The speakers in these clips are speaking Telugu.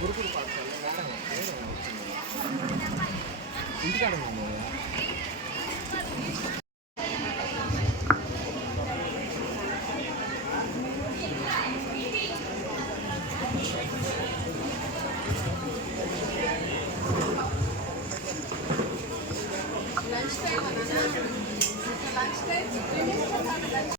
గురుకుల పాఠశాలలో మేడం ఇంటికాడ ఉన్నాము. Lunch time lunch time 3 minutes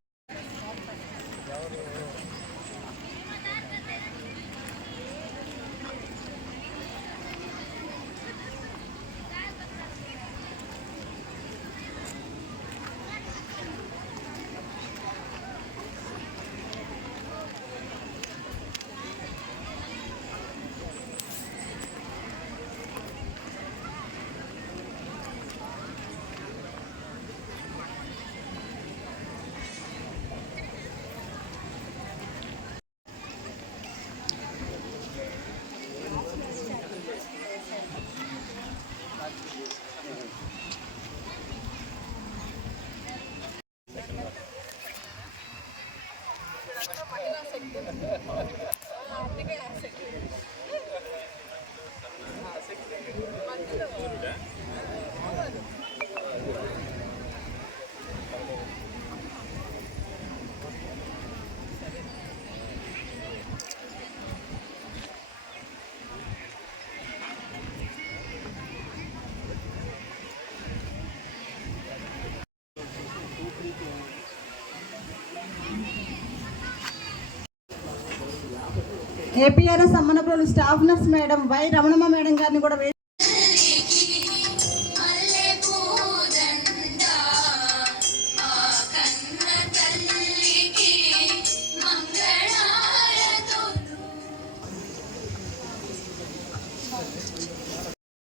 APRS Ammanaprolu staff nurse madam Y Ramanamma madam గారిని కూడా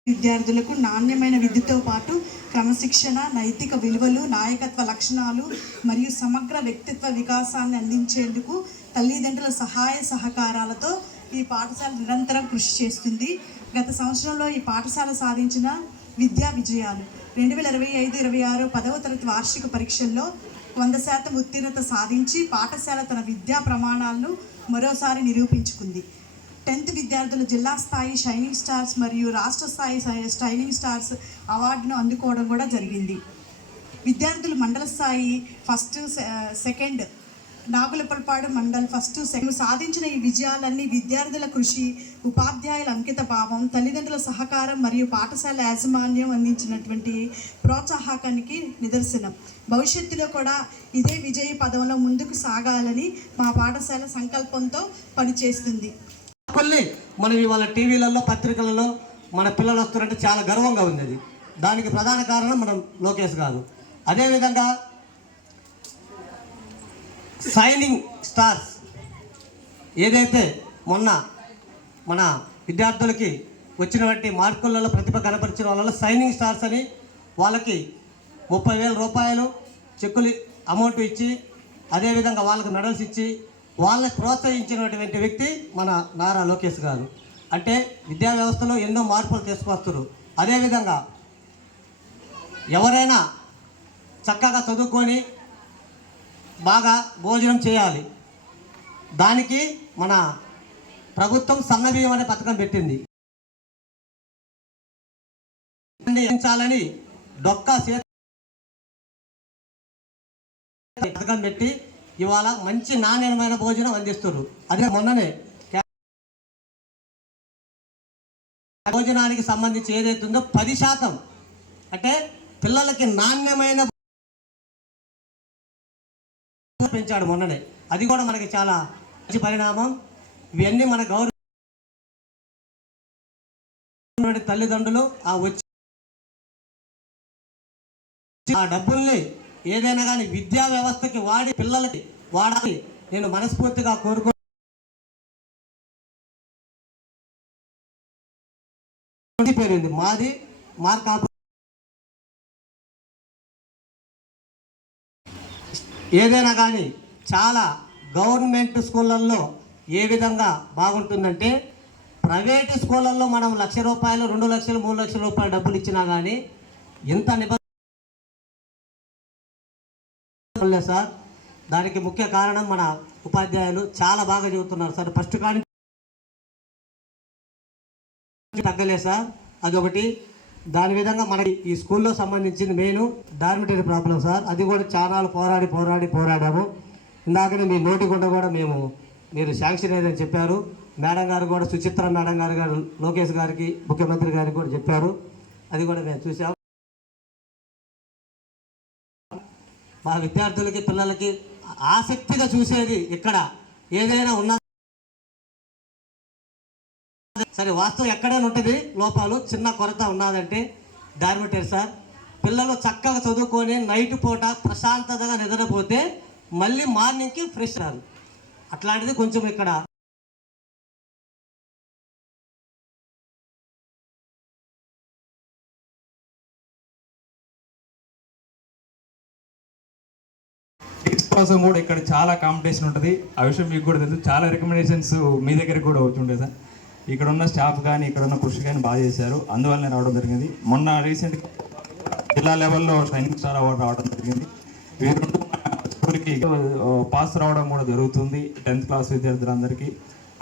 విద్యార్థులకు నాణ్యమైన విద్యతో పాటు క్రమశిక్షణ, నైతిక విలువలు, నాయకత్వ లక్షణాలు మరియు సమగ్ర వ్యక్తిత్వ వికాసాన్ని అందించేందుకు తల్లిదండ్రుల సహాయ సహకారాలతో ఈ పాఠశాల నిరంతరం కృషి చేస్తుంది. గత సంవత్సరంలో ఈ పాఠశాల సాధించిన విద్యా విజయాలు 2025-26 10వ తరగతి వార్షిక పరీక్షల్లో 100% ఉత్తీర్ణత సాధించి పాఠశాల తన విద్యా ప్రమాణాలను మరోసారి నిరూపించుకుంది. 10th విద్యార్థులు జిల్లా స్థాయి షైనింగ్ స్టార్స్ మరియు రాష్ట్ర స్థాయి షైనింగ్ స్టార్స్ అవార్డును అందుకోవడం కూడా జరిగింది. విద్యార్థులు మండల స్థాయి first, second, Nagulapalpadu mandal first, second సాధించిన ఈ విజయాలన్నీ విద్యార్థుల కృషి, ఉపాధ్యాయుల అంకిత భావం, తల్లిదండ్రుల సహకారం మరియు పాఠశాల యాజమాన్యం అందించినటువంటి ప్రోత్సాహకానికి నిదర్శనం. భవిష్యత్తులో కూడా ఇదే విజయ పదంలో ముందుకు సాగాలని మా పాఠశాల సంకల్పంతో పనిచేస్తుంది. మనం ఇవాళ టీవీలలో, పత్రికలలో మన పిల్లలు వస్తారంటే చాలా గర్వంగా ఉంది. అది దానికి ప్రధాన కారణం మనం లోకేష్ గారు. అదేవిధంగా షైనింగ్ స్టార్స్ ఏదైతే మొన్న మన విద్యార్థులకి వచ్చినటువంటి మార్కులలో ప్రతిభ కనపరిచిన వాళ్ళలో షైనింగ్ స్టార్స్ అని వాళ్ళకి 30,000 రూపాయలు చెక్కులు అమౌంట్ ఇచ్చి, అదేవిధంగా వాళ్ళకి మెడల్స్ ఇచ్చి వాళ్ళని ప్రోత్సహించినటువంటి వ్యక్తి మన నారా లోకేష్ గారు. అంటే విద్యా వ్యవస్థలో ఎన్నో మార్పులు తీసుకొస్తారు. అదేవిధంగా ఎవరైనా చక్కగా చదువుకొని బాగా భోజనం చేయాలి, దానికి మన ప్రభుత్వం సన్నబియ్యం అనే పథకం పెట్టింది. చాలని డొక్కా పథకం పెట్టి ఇవాళ మంచి నాణ్యమైన భోజనం అందిస్తున్నారు. అదే మొన్ననే భోజనానికి సంబంధించి ఏదైతే ఉందో 10% అంటే పిల్లలకి నాణ్యమైన పెంచాడు మొన్ననే. అది కూడా మనకి చాలా మంచి పరిణామం. ఇవన్నీ మన గౌరవ తల్లిదండ్రులు ఆ డబ్బుల్ని ఏదైనా కానీ విద్యా వ్యవస్థకి వాడి పిల్లలకి వాడాలి నేను మనస్ఫూర్తిగా పేరుంది మాది మార్కాపు. ఏదైనా కానీ చాలా గవర్నమెంట్ స్కూళ్ళల్లో ఏ విధంగా బాగుంటుందంటే, ప్రైవేటు స్కూళ్ళల్లో మనం 1,00,000 రూపాయలు, 2 లక్షలు, 3 లక్షల రూపాయలు డబ్బులు ఇచ్చినా కానీ ఎంత నిబంధన సార్. దానికి ముఖ్య కారణం మన ఉపాధ్యాయులు చాలా బాగా చెబుతున్నారు సార్. ఫస్ట్ కానీ తగ్గలేదు సార్, అదొకటి. దాని విధంగా మనకి ఈ స్కూల్లో సంబంధించిన మెయిన్ డార్మిటరీ ప్రాబ్లం సార్. అది కూడా చాలా పోరాడాము. ఇందాకనే మీ నోటి గుండా కూడా మీరు శాంక్షన్ ఏదని చెప్పారు. మేడం గారు కూడా, సుచిత్ర మేడం గారు లోకేష్ గారికి, ముఖ్యమంత్రి గారికి కూడా చెప్పారు. అది కూడా మేము చూసాం. మా విద్యార్థులకి, పిల్లలకి ఆసక్తిగా చూసేది ఇక్కడ ఏదైనా ఉన్నా సరే, వాస్తవం ఎక్కడైనా ఉంటుంది లోపాలు, చిన్న కొరత ఉన్నదంటే డార్మిటరీ సార్. పిల్లలు చక్కగా చదువుకొని నైట్ పూట ప్రశాంతతగా నిద్రపోతే మళ్ళీ మార్నింగ్కి ఫ్రెష్ రాదు. అట్లాంటిది కొంచెం ఇక్కడ కోసం కూడా ఇక్కడ చాలా కాంపిటీషన్ ఉంటుంది. ఆ విషయం మీకు కూడా తెలుసు. చాలా రికమెండేషన్స్ మీ దగ్గర కూడా వచ్చుంటాయి సార్. ఇక్కడ ఉన్న స్టాఫ్ కానీ, ఇక్కడ ఉన్న కృషి కానీ బాగా చేశారు. అందువల్లనే రావడం జరిగింది. మొన్న రీసెంట్గా జిల్లా లెవెల్లో షైనింగ్ స్టార్ అవార్డు రావడం జరిగింది. ఈ రెండు మన స్కూల్కి పాస్ రావడం కూడా జరుగుతుంది 10th క్లాస్ విద్యార్థులందరికీ.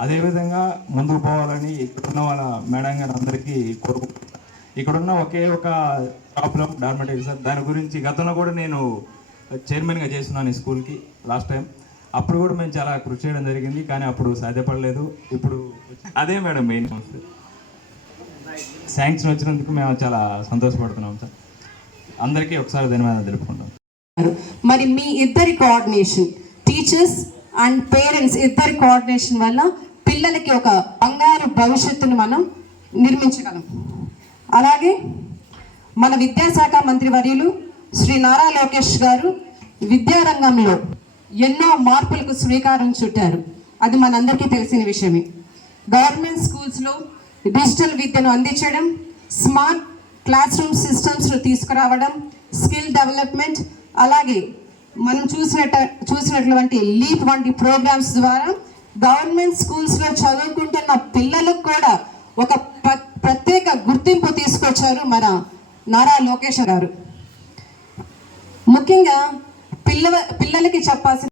అదేవిధంగా ముందుకు పోవాలని ఇక్కడున్న వాళ్ళ మేడం గారు అందరికీ కోరుకుంటున్నాను. ఇక్కడున్న ఒకే ఒక ప్రాబ్లం డార్మిటరీ సార్. దాని గురించి గతంలో కూడా నేను చైర్మన్గా చేస్తున్నాను ఈ స్కూల్కి లాస్ట్ టైం. అప్పుడు కూడా మేము చాలా కృషి చేయడం జరిగింది, కానీ అప్పుడు సాధ్యపడలేదు. ఇప్పుడు అదే మేడం మెయిన్ శాంక్షన్ వచ్చినందుకు మేము చాలా సంతోషపడుతున్నాం సార్. అందరికీ ఒకసారి ధన్యవాదాలు తెలుపుకుంటాం. మరి మీ ఇద్దరి కోఆర్డినేషన్, టీచర్స్ అండ్ పేరెంట్స్ ఇద్దరి కోఆర్డినేషన్ వల్ల పిల్లలకి ఒక బంగారు భవిష్యత్తును మనం నిర్మించగలం. అలాగే మన విద్యాశాఖ మంత్రి వర్యులు శ్రీ నారా లోకేష్ గారు విద్యారంగంలో ఎన్నో మార్పులకు శ్రీకారం చుట్టారు. అది మనందరికీ తెలిసిన విషయమే. గవర్నమెంట్ స్కూల్స్లో డిజిటల్ విద్యను అందించడం, స్మార్ట్ క్లాస్ రూమ్ సిస్టమ్స్ను తీసుకురావడం, స్కిల్ డెవలప్మెంట్, అలాగే మనం చూసినటువంటి లీప్ వంటి ప్రోగ్రామ్స్ ద్వారా గవర్నమెంట్ స్కూల్స్లో చదువుకుంటున్న పిల్లలకు కూడా ఒక ప్రత్యేక గుర్తింపు తీసుకొచ్చారు మన నారా లోకేష్ గారు. ముఖ్యంగా పిల్లలకి చెప్పాల్సిన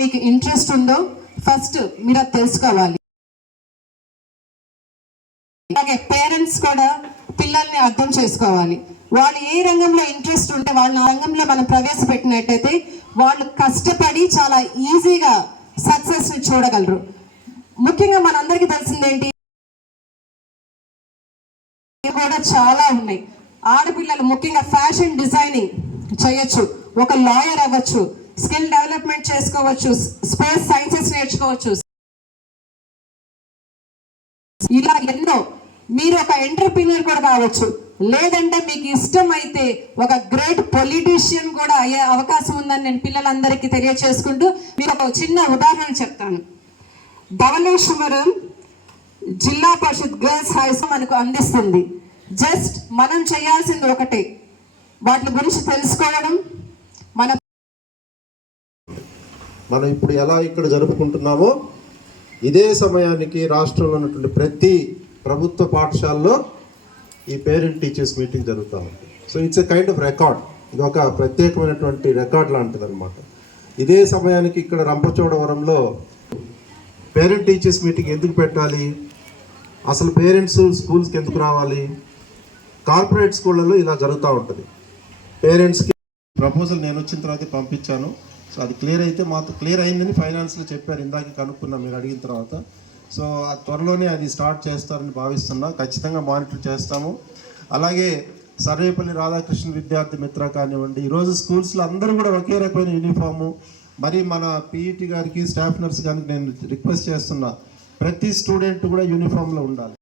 మీకు ఇంట్రెస్ట్ ఉందో ఫస్ట్ మీరు అది తెలుసుకోవాలి. అలాగే పేరెంట్స్ కూడా పిల్లల్ని అర్థం చేసుకోవాలి. వాళ్ళు ఏ రంగంలో ఇంట్రెస్ట్ ఉంటే వాళ్ళని ఆ రంగంలో మనం ప్రవేశపెట్టినట్టయితే వాళ్ళు కష్టపడి చాలా ఈజీగా సక్సెస్ చూడగలరు. ముఖ్యంగా మనందరికీ తెలిసిందేంటి, కూడా చాలా ఉన్నాయి. ఆడపిల్లలు ముఖ్యంగా ఫ్యాషన్ డిజైనింగ్ చేయొచ్చు, ఒక లాయర్ అవ్వచ్చు, స్కిల్ డెవలప్మెంట్ చేసుకోవచ్చు, స్పేస్ సైన్సెస్ నేర్చుకోవచ్చు. ఇలా ఎన్నో. మీరు ఒక ఎంటర్ప్రీనర్ కూడా కావచ్చు, లేదంటే మీకు ఇష్టం అయితే ఒక గ్రేట్ పొలిటీషియన్ కూడా అయ్యే అవకాశం ఉందని నేను పిల్లలందరికీ తెలియచేసుకుంటూ మీకు ఒక చిన్న ఉదాహరణ చెప్తాను. ధవళేశ్వరం జిల్లా పరిషత్ గర్ల్స్ హై స్కూల్ మనకు అందిస్తుంది. జస్ట్ మనం చేయాల్సింది ఒకటే, వాటి గురించి తెలుసుకోవడం. మనం ఇప్పుడు ఎలా ఇక్కడ జరుపుకుంటున్నామో ఇదే సమయానికి రాష్ట్రంలో ఉన్నటువంటి ప్రతి ప్రభుత్వ పాఠశాలలో ఈ పేరెంట్ టీచర్స్ మీటింగ్ జరుగుతూ ఉంది. So it's a kind of record. ఇది ఒక ప్రత్యేకమైనటువంటి రికార్డ్ లాంటిది అనమాట. ఇదే సమయానికి ఇక్కడ రంపచోడవరంలో పేరెంట్ టీచర్స్ మీటింగ్ ఎందుకు పెట్టాలి, అసలు పేరెంట్స్ స్కూల్స్కి ఎందుకు రావాలి, కార్పొరేట్ స్కూళ్ళలో ఇలా జరుగుతూ ఉంటుంది. పేరెంట్స్కి ప్రపోజల్ నేను వచ్చిన తర్వాత పంపించాను. సో అది క్లియర్ అయితే మాత్రం క్లియర్ అయిందని ఫైనాన్స్లో చెప్పారు, ఇందాక కనుక్కున్నాం మీరు అడిగిన తర్వాత. సో త్వరలోనే అది స్టార్ట్ చేస్తారని భావిస్తున్నా. ఖచ్చితంగా మానిటర్ చేస్తాము. అలాగే సర్వేపల్లి రాధాకృష్ణ విద్యార్థి మిత్ర కానివ్వండి, ఈరోజు స్కూల్స్లో అందరూ కూడా ఒకే రకమైన యూనిఫాము. మరి మన పీఈటీ గారికి, స్టాఫ్ నర్స్ గారికి నేను రిక్వెస్ట్ చేస్తున్నా, ప్రతి స్టూడెంట్ కూడా యూనిఫామ్లో ఉండాలి.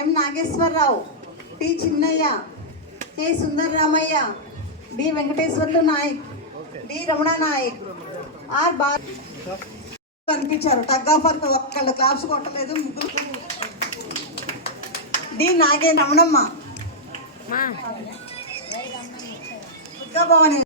M Nageswara Rao, T Chinnaiah, K Sundararamaiah, D Venkateswarlu Naik, D Ramana Naik, R బా కనిపించారు. టగ్ ఆఫ్ వర్క్ ఒక్కళ్ళు క్లాప్స్ కొట్టలేదు, ముగ్గురు. డి నాగే రమణమ్మ, దుర్గా భవాని.